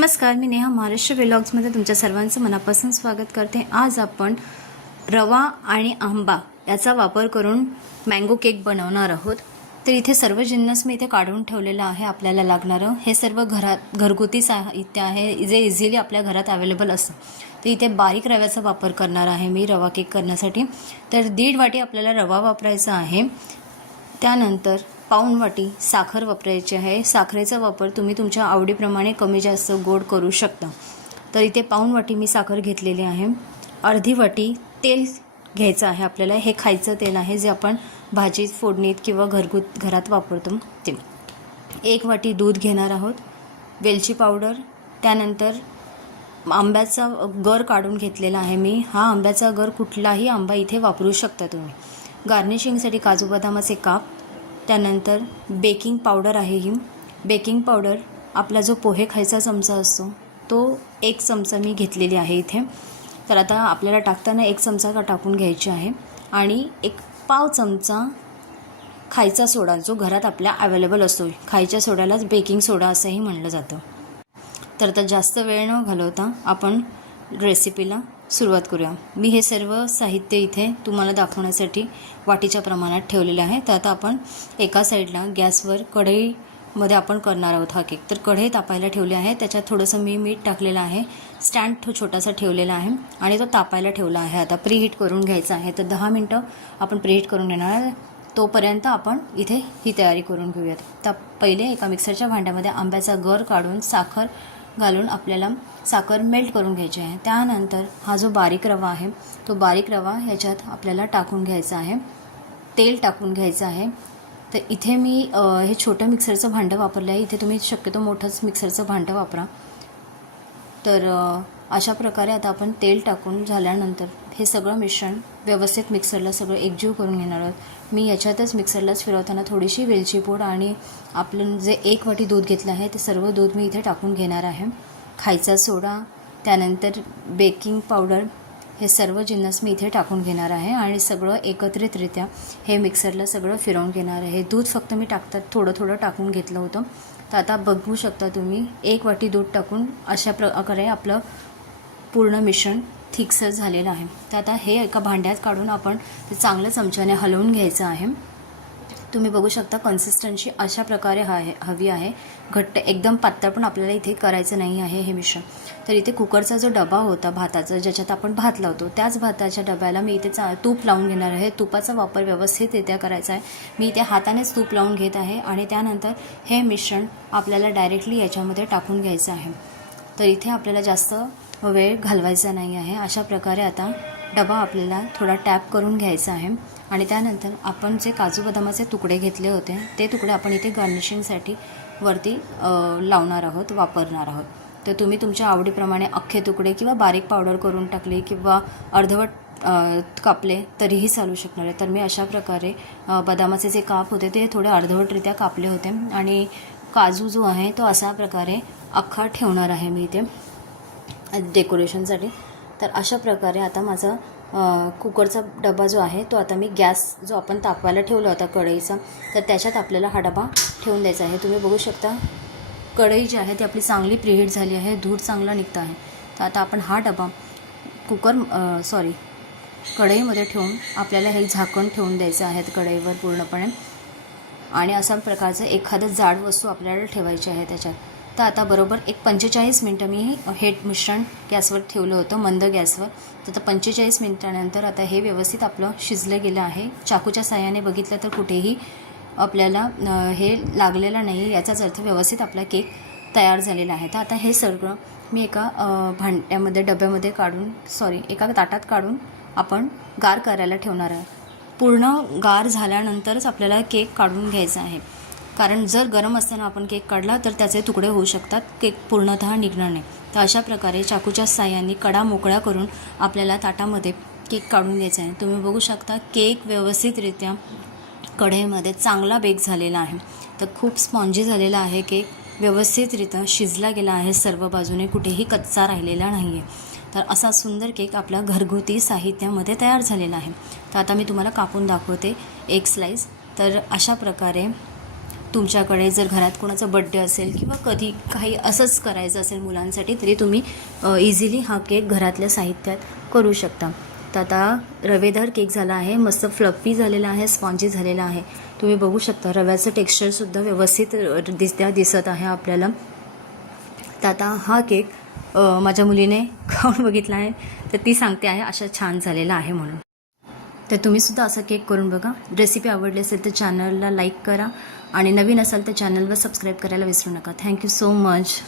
नमस्कार, मी नेहा महाराष्ट्र व्लॉग्समध्ये तुमच्या सर्वांचं मनापासून स्वागत करते। आज आपण रवा आणि आंबा याचा वापर करून मँगो केक बनवणार आहोत। तर इथे सर्व जिन्नस मी इथे काढून ठेवलेला आहे। आपल्याला लागणारं हे सर्व घरगुती साहित्य आहे जे इझिली आपल्या घरात अवेलेबल असतं। तर इथे बारीक रव्याचा वापर करणार आहे मी रवा केक करण्यासाठी। तर 1.5 वाटी आपल्याला रवा वापरायचा आहे। त्यानंतर पाऊण वाटी साखर वापरायची आहे। साखरेचा वापर तुम्ही तुमच्या आवडीप्रमाणे कमी जास्त गोड करू शकता। तर इथे पाऊण वाटी मी साखर घेतलेली आहे। अर्धी वाटी तेल घ्यायचं आहे आपल्याला। हे खायचं तेल आहे जे आपण भाजीत फोडणीत किंवा घरात वापरतो ते। 1 वाटी दूध घेणार आहोत। वेलची पावडर, त्यानंतर आंब्याचा गर काढून घेतलेला आहे मी। हा आंब्याचा गर कुठलाही आंबा इथे वापरू शकता तुम्ही। गार्निशिंगसाठी काजू बदामाचे काप, त्यानंतर बेकिंग पावडर आहे ही। बेकिंग पावडर आपला जो पोहे खायचा चमचा असतो तो 1 चमचा मी घेतलेली आहे इथे। तर आता आपल्याला टाकताना 1 चमचा टाकून घ्यायची आहे आणि 1 पाव चमचा खायचा सोडा जो घरात आपल्या अवेलेबल असतो। खायच्या सोड्यालाच बेकिंग सोडा असंही म्हणलं जातं। तर आता जास्त वेळ न घालवता आपण रेसिपीला सुरुवात करूया। मी हे सर्व साहित्य इथे तुम्हाला दाखवण्यासाठी वाटीच्या प्रमाणात ठेवलेले आहे। तर आता आपण एका साईडला गॅसवर कढईमध्ये आपण करणार आहोत हा केक। तर कढई तापायला ठेवली आहे। त्याच्यात थोडंसं मी मीठ टाकलेलं आहे। स्टँड छोटासा ठेवलेला आहे आणि तो तापायला ठेवला आहे। आता प्रीहीट करून घ्यायचा आहे। तर 10 मिनटं आपण प्रीहीट करून घेणार आहे। तोपर्यंत आपण इथे ही तयारी करून घेऊयात। तर पहिले एका मिक्सरच्या भांड्यामध्ये आंब्याचा गर काढून साखर घालून आपल्याला साखर मेल्ट करून घ्यायची आहे। त्यानंतर हा जो बारीक रवा आहे तो बारीक रवा ह्याच्यात आपल्याला टाकून घ्यायचा आहे। तेल टाकून घ्यायचं आहे। तर इथे मी हे छोटं मिक्सरचं भांडं वापरलं आहे। इथे तुम्ही शक्यतो मोठंच मिक्सरचं भांडं वापरा। तर अशा प्रकारे आता आपण तेल टाकून झाल्यानंतर हे सगळं मिश्रण व्यवस्थित मिक्सरला सगळं एकजीव करून घेणार आहोत। मी याच्यातच मिक्सरलाच फिरवताना थोडीशी वेलची पूड आणि आपलं जे 1 वाटी दूध घेतलं आहे ते सर्व दूध मी इथे टाकून घेणार आहे। खायचा सोडा, त्यानंतर बेकिंग पावडर, हे सर्व जिन्नस मी इथे टाकून घेणार आहे आणि सगळं एकत्रितरित्या हे मिक्सरला सगळं फिरवून घेणार आहे। दूध फक्त मी थोडं थोडं टाकून घेतलं होतं। तर आता बघू शकता तुम्ही 1 वाटी दूध टाकून अशा प्रकारे आपलं पूर्ण मिश्रण थिकसर झालेलं आहे। तर आता हे एका भांड्यात काढून आपण ते चांगलं चमच्याने हलवून घ्यायचं आहे। तुम्ही बघू शकता कन्सिस्टन्सी अशा प्रकारे हवी आहे। घट्ट एकदम पातळ पण आपल्याला इथे करायचं नाही आहे हे मिश्रण। तर इथे कुकरचा जो डबा होता भाताचा ज्याच्यात आपण भात लावतो त्याच भाताच्या डब्याला मी इथे तूप लावून घेणार आहे। तुपाचा वापर व्यवस्थितरित्या करायचा आहे। मी इथे हातानेच तूप लावून घेत आहे आणि त्यानंतर हे मिश्रण आपल्याला डायरेक्टली याच्यामध्ये टाकून घ्यायचं आहे। तर इथे आपल्याला जास्त वेळ घालवायचा नाही आहे। अशा प्रकारे आता डबा आपल्याला थोडा टॅप करून घ्यायचा आहे आणि त्यानंतर आपण जे काजू बदामाचे तुकडे घेतले होते ते तुकडे आपण इथे गार्निशिंगसाठी वरती लावणार आहोत, वापरणार आहोत। तर तुम्ही तुमच्या आवडीप्रमाणे अख्खे तुकडे किंवा बारीक पावडर करून टाकले किंवा अर्धवट कापले तरीही चालू शकणार आहे। तर मी अशा प्रकारे बदामाचे जे काप होते ते थोडे अर्धवटरित्या कापले होते आणि काजू जो आहे तो अशा प्रकारे अख्खा ठेवणार आहे मी इथे डेकोरेशनसाठी। तर अशा प्रकारे आता माझा कुकरचा डबा जो आहे तो आता मी गॅस जो आपण तापवायला ठेवला होता कढईचा तर त्याच्यात आपल्याला हा डबा ठेवून द्यायचा आहे। तुम्ही बघू शकता कढई जी आहे ती आपली चांगली प्रीहीट झाली आहे, धूर चांगला निघता आहे। तर आता आपण हा डबा कढईमध्ये ठेवून आपल्याला हे झाकण ठेवून द्यायचं आहे कढईवर पूर्णपणे आणि अशा प्रकारचं एखादं जाड वस्तू आपल्याला ठेवायची आहे त्याच्यात। तर आता बरोबर 45 मिनटं मी हे मिश्रण गॅसवर ठेवलं होतं मंद गॅसवर। तर 45 मिनटानंतर आता हे व्यवस्थित आपलं शिजलं गेलं आहे। चाकूच्या साहाय्याने बघितलं तर कुठेही आपल्याला हे लागलेलं नाही, याचाच अर्थ व्यवस्थित आपला केक तयार झालेला आहे। तर आता हे सगळं मी एका डब्यामध्ये काढून एका ताटात काढून आपण गार करायला ठेवणार आहे। पूर्ण गार झाल्यानंतरच आपल्याला केक काढून घ्यायचा आहे, कारण जर गरम असताना आपण केक काढला तर त्याचे तुकडे होऊ शकतात, केक पूर्णतः निघणार नाही। तर अशा प्रकारे चाकूच्या साहाय्याने कडा मोकळ्या करून आपल्याला ताटामध्ये केक काढून घ्यायचा आहे। तुम्ही बघू शकता केक व्यवस्थितरित्या कढईमध्ये चांगला बेक झालेला आहे। तर खूप स्पॉन्जी झालेला आहे केक, व्यवस्थितरित्या शिजला गेला आहे, सर्व बाजूने कुठेही कच्चा राहिलेला नाही आहे। तर असा सुंदर केक आपल्या घरगुती साहित्यामध्ये तयार झालेला आहे। तर आता मी तुम्हाला कापून दाखवते एक स्लाईस। तर अशा प्रकारे तुमच्याकडे जर घरात कोणाचा बड्डे असेल किंवा कधी काही असंच करायचं असेल मुलांसाठी, तरी तुम्ही इझिली हा केक घरातल्या साहित्यात करू शकता. तर आता रवेदार केक झाला आहे, मस्त फ्लफी झालेला आहे, स्पॉन्जी झालेला आहे. तुम्ही बघू शकता रव्याचं टेक्स्चरसुद्धा व्यवस्थित दिसत आहे आपल्याला. तर आता हा केक माझ्या मुलीने खाऊन बघितला आहे, तर ती सांगते आहे अशा छान झालेला आहे म्हणून. तर तुम्हीसुद्धा असा केक करून बघा. रेसिपी आवडली असेल तर चॅनलला लाईक करा आणि नवीन असाल तर चॅनलवर सबस्क्राईब करायला विसरू नका. Thank you so much.